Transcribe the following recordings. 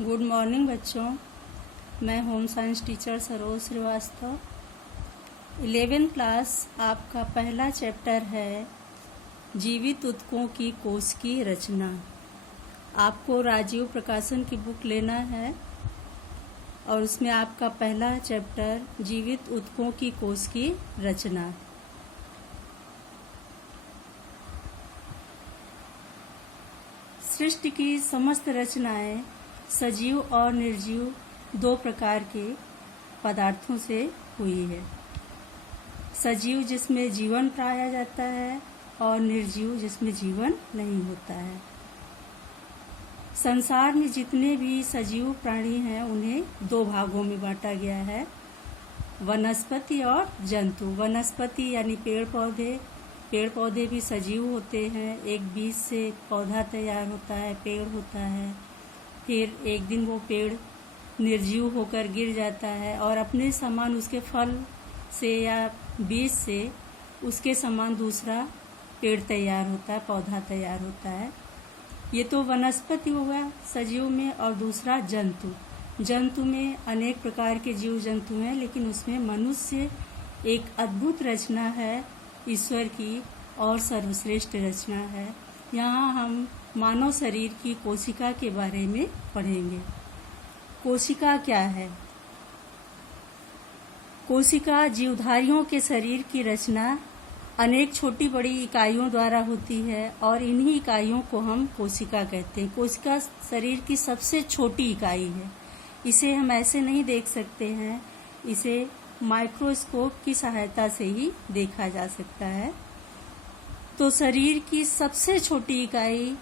Good morning बच्चों। मैं home science teacher Saroj Srivastava. 11th class आपका पहला चैप्टर है जीवित ऊतकों की कोश की रचना। आपको राजीव प्रकाशन की बुक लेना है और उसमें आपका पहला चैप्टर जीवित ऊतकों की कोश की रचना। सृष्टि की समस्त रचनाएं सजीव और निर्जीव दो प्रकार के पदार्थों से हुई है। सजीव जिसमें जीवन पाया जाता है और निर्जीव जिसमें जीवन नहीं होता है। संसार में जितने भी सजीव प्राणी हैं उन्हें दो भागों में बांटा गया है, वनस्पति और जंतु। वनस्पति यानी पेड़ पौधे। पेड़ पौधे भी सजीव होते हैं। एक बीज से पौधा तैयार होता है, पेड़ होता है। फिर एक दिन वो पेड़ निर्जीव होकर गिर जाता है और अपने समान उसके फल से या बीज से उसके समान दूसरा पेड़ तैयार होता है, पौधा तैयार होता है। ये तो वनस्पति हुआ सजीव में। और दूसरा जंतु। जंतु में अनेक प्रकार के जीव जंतु हैं, लेकिन उसमें मनुष्य एक अद्भुत रचना है ईश्वर की और सर्वश्रेष्ठ रचना है। यहाँ हम मानव शरीर की कोशिका के बारे में पढ़ेंगे। कोशिका क्या है? कोशिका जीवधारियों के शरीर की रचना अनेक छोटी बड़ी इकाइयों द्वारा होती है और इन्हीं इकाइयों को हम कोशिका कहते हैं। कोशिका शरीर की सबसे छोटी इकाई है। इसे हम ऐसे नहीं देख सकते हैं, इसे माइक्रोस्कोप की सहायता से ही देखा जा सकता है। तो शरीर की सबसे छोटी इकाई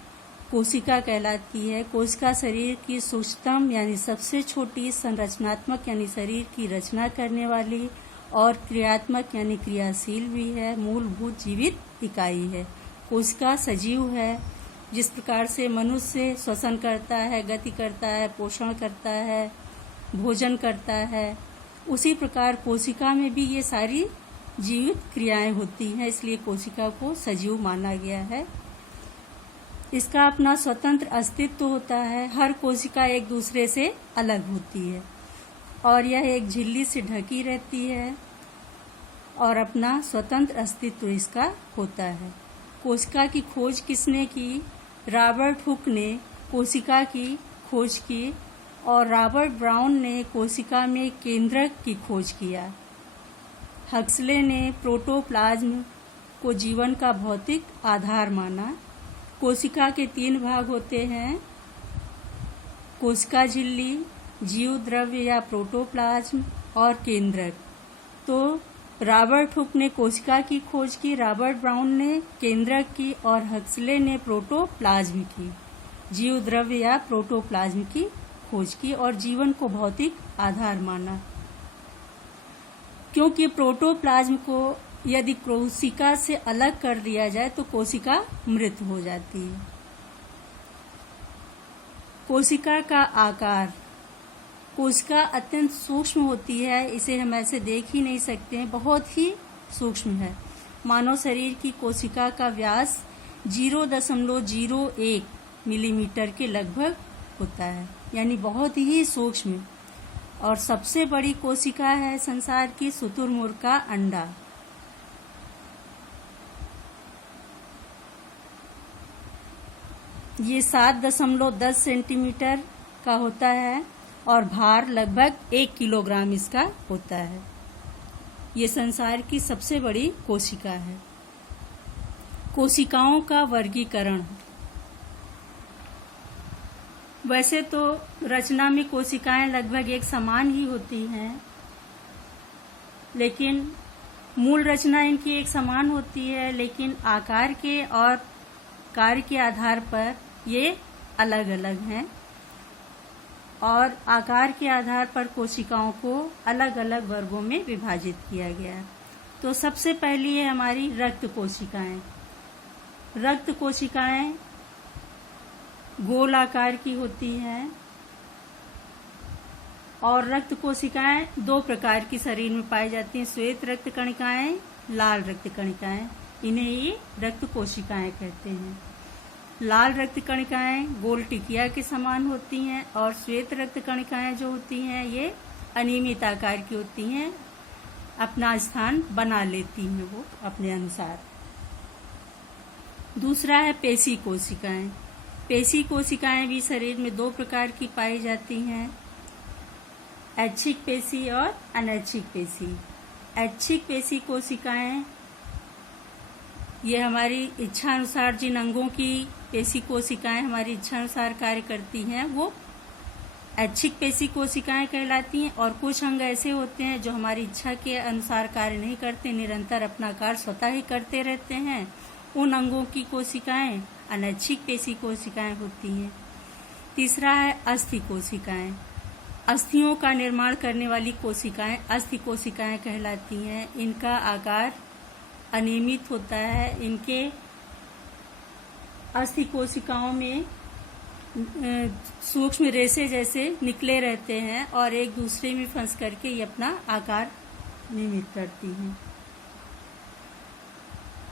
कोशिका कहलाती है। कोशिका शरीर की सूक्ष्मतम यानी सबसे छोटी, संरचनात्मक यानी शरीर की रचना करने वाली और क्रियात्मक यानी क्रियाशील भी है, मूलभूत जीवित इकाई है। कोशिका सजीव है। जिस प्रकार से मनुष्य श्वसन करता है, गति करता है, पोषण करता है, भोजन करता है, उसी प्रकार कोशिका में भी ये सारी जीवित क्रियाएं होती हैं। इसलिए कोशिका को सजीव माना गया है। इसका अपना स्वतंत्र अस्तित्व होता है। हर कोशिका एक दूसरे से अलग होती है और यह एक झिल्ली से ढकी रहती है और अपना स्वतंत्र अस्तित्व इसका होता है। कोशिका की खोज किसने की? रॉबर्ट हुक ने कोशिका की खोज की और रॉबर्ट ब्राउन ने कोशिका में केंद्रक की खोज किया। हक्सले ने प्रोटोप्लाज्म को जीवन का भौतिक आधार माना। कोशिका के 3 भाग होते हैं, कोशिका झिल्ली, जीव द्रव्य या प्रोटोप्लाज्म और केंद्रक। तो रॉबर्ट हुक ने कोशिका की खोज की, रॉबर्ट ब्राउन ने केंद्रक की और हक्सले ने प्रोटोप्लाज्म की, जीव द्रव्य या प्रोटोप्लाज्म की खोज की और जीवन को भौतिक आधार माना। क्योंकि प्रोटोप्लाज्म को यदि कोशिका से अलग कर दिया जाए तो कोशिका मृत हो जाती है। कोशिका का आकार। कोशिका अत्यंत सूक्ष्म होती है, इसे हम ऐसे देख ही नहीं सकते हैं, बहुत ही सूक्ष्म है। मानव शरीर की कोशिका का व्यास 0.01 मिलीमीटर के लगभग होता है, यानी बहुत ही सूक्ष्म। और सबसे बड़ी कोशिका है संसार की शुतुरमुर्ग का अंडा। ये 7.10 सेंटीमीटर का होता है और भार लगभग 1 किलोग्राम इसका होता है। ये संसार की सबसे बड़ी कोशिका है। कोशिकाओं का वर्गीकरण। वैसे तो रचना में कोशिकाएं लगभग एक समान ही होती हैं, लेकिन मूल रचना इनकी एक समान होती है, लेकिन आकार के और कार्य के आधार पर ये अलग अलग हैं और आकार के आधार पर कोशिकाओं को अलग अलग वर्गों में विभाजित किया गया है। तो सबसे पहली है हमारी रक्त कोशिकाएं। रक्त कोशिकाएं गोल आकार की होती हैं और रक्त कोशिकाएं 2 प्रकार की शरीर में पाई जाती हैं, श्वेत रक्त कणिकाएं, लाल रक्त कणिकाएं। इन्हें ही रक्त कोशिकाएं कहते हैं। लाल रक्त कणिकाएं गोल टिकिया के समान होती हैं और श्वेत रक्त कणिकाएं जो होती हैं ये अनियमित आकार की होती हैं, अपना स्थान बना लेती हैं वो अपने अनुसार। दूसरा है पेशी कोशिकाएं। पेशी कोशिकाएं भी शरीर में दो प्रकार की पाई जाती हैं, ऐच्छिक पेशी और अनैच्छिक पेशी। ऐच्छिक पेशी कोशिकाएं ये हमारी इच्छा अनुसार जिन अंगों की पेशी कोशिकाएं हमारी इच्छा अनुसार कार्य करती हैं वो ऐच्छिक पेशी कोशिकाएं कहलाती हैं, और कुछ अंग ऐसे होते हैं जो हमारी इच्छा के अनुसार कार्य नहीं करते, निरंतर अपना कार्य स्वतः ही करते रहते हैं, उन अंगों की कोशिकाएं अनैच्छिक पेशी कोशिकाएं होती हैं। तीसरा है अस्थि कोशिकाएं। अस्थियों का निर्माण करने वाली कोशिकाएं अस्थि कोशिकाएं कहलाती हैं। इनका आकार अनियमित होता है। इनके अस्थि कोशिकाओं में सूक्ष्म रेशे जैसे निकले रहते हैं और एक दूसरे में फंस करके ये अपना आकार नियमित करती हैं।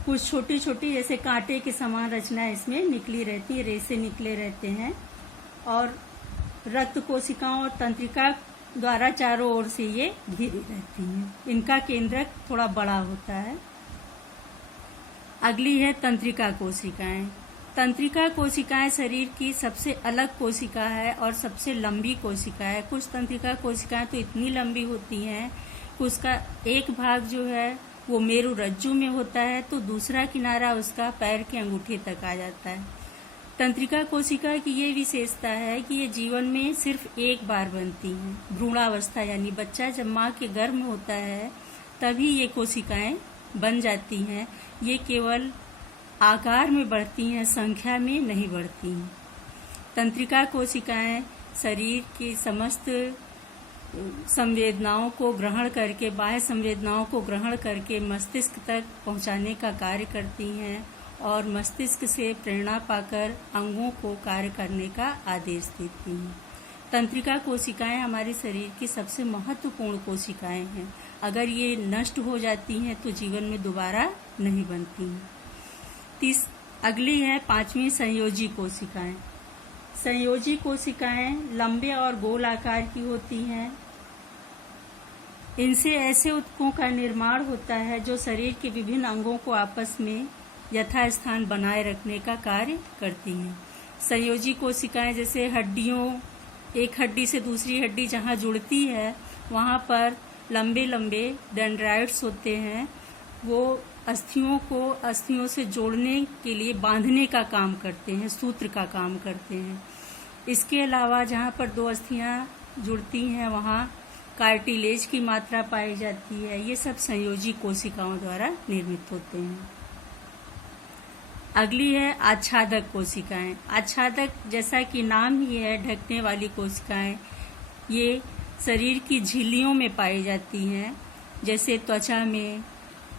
कुछ छोटी छोटी जैसे कांटे के समान रचनाएं इसमें निकली रहती है, रेशे निकले रहते हैं, और रक्त कोशिकाओं और तंत्रिका द्वारा चारों ओर से ये घिरी रहती हैं। इनका केंद्रक थोड़ा बड़ा होता है। अगली है तंत्रिका कोशिकाएं। तंत्रिका कोशिकाएं शरीर की सबसे अलग कोशिका है और सबसे लंबी कोशिका है। कुछ तंत्रिका कोशिकाएं तो इतनी लंबी होती हैं कि उसका एक भाग जो है वो मेरु रज्जु में होता है तो दूसरा किनारा उसका पैर के अंगूठे तक आ जाता है। तंत्रिका कोशिका की ये विशेषता है कि ये जीवन में सिर्फ एक बार बनती हैं। भ्रूणावस्था यानी बच्चा जब माँ के गर्भ में होता है तभी ये कोशिकाएं बन जाती हैं। ये केवल आकार में बढ़ती हैं, संख्या में नहीं बढ़ती हैं। तंत्रिका कोशिकाएं शरीर की समस्त संवेदनाओं को ग्रहण करके, बाह्य संवेदनाओं को ग्रहण करके मस्तिष्क तक पहुंचाने का कार्य करती हैं और मस्तिष्क से प्रेरणा पाकर अंगों को कार्य करने का आदेश देती हैं। तंत्रिका कोशिकाएं हमारे शरीर की सबसे महत्वपूर्ण कोशिकाएं हैं। अगर ये नष्ट हो जाती हैं तो जीवन में दोबारा नहीं बनती हैं। अगली है पांचवी संयोजी कोशिकाएं। संयोजी कोशिकाएं लंबे और गोल आकार की होती हैं। इनसे ऐसे ऊतकों का निर्माण होता है जो शरीर के विभिन्न अंगों को आपस में यथास्थान बनाए रखने का कार्य करती हैं। संयोजी कोशिकाएं जैसे हड्डियों, एक हड्डी से दूसरी हड्डी जहां जुड़ती है वहां पर लंबे लंबे डेंड्राइट्स होते हैं। वो अस्थियों से जोड़ने के लिए बांधने का काम करते हैं, सूत्र का काम करते हैं। इसके अलावा जहाँ पर दो अस्थियां जुड़ती हैं वहाँ कार्टिलेज की मात्रा पाई जाती है। ये सब संयोजी कोशिकाओं द्वारा निर्मित होते हैं। अगली है आच्छादक कोशिकाएं। आच्छादक जैसा कि नाम ही है, ढकने वाली कोशिकाएं। ये शरीर की झिल्लियों में पाई जाती हैं, जैसे त्वचा में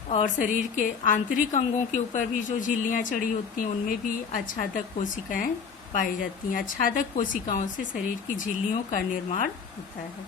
और शरीर के आंतरिक अंगों के ऊपर भी जो झिल्लियां चढ़ी होती हैं उनमें भी आच्छादक कोशिकाएं पाई जाती हैं। आच्छादक कोशिकाओं से शरीर की झिल्लियों का निर्माण होता है।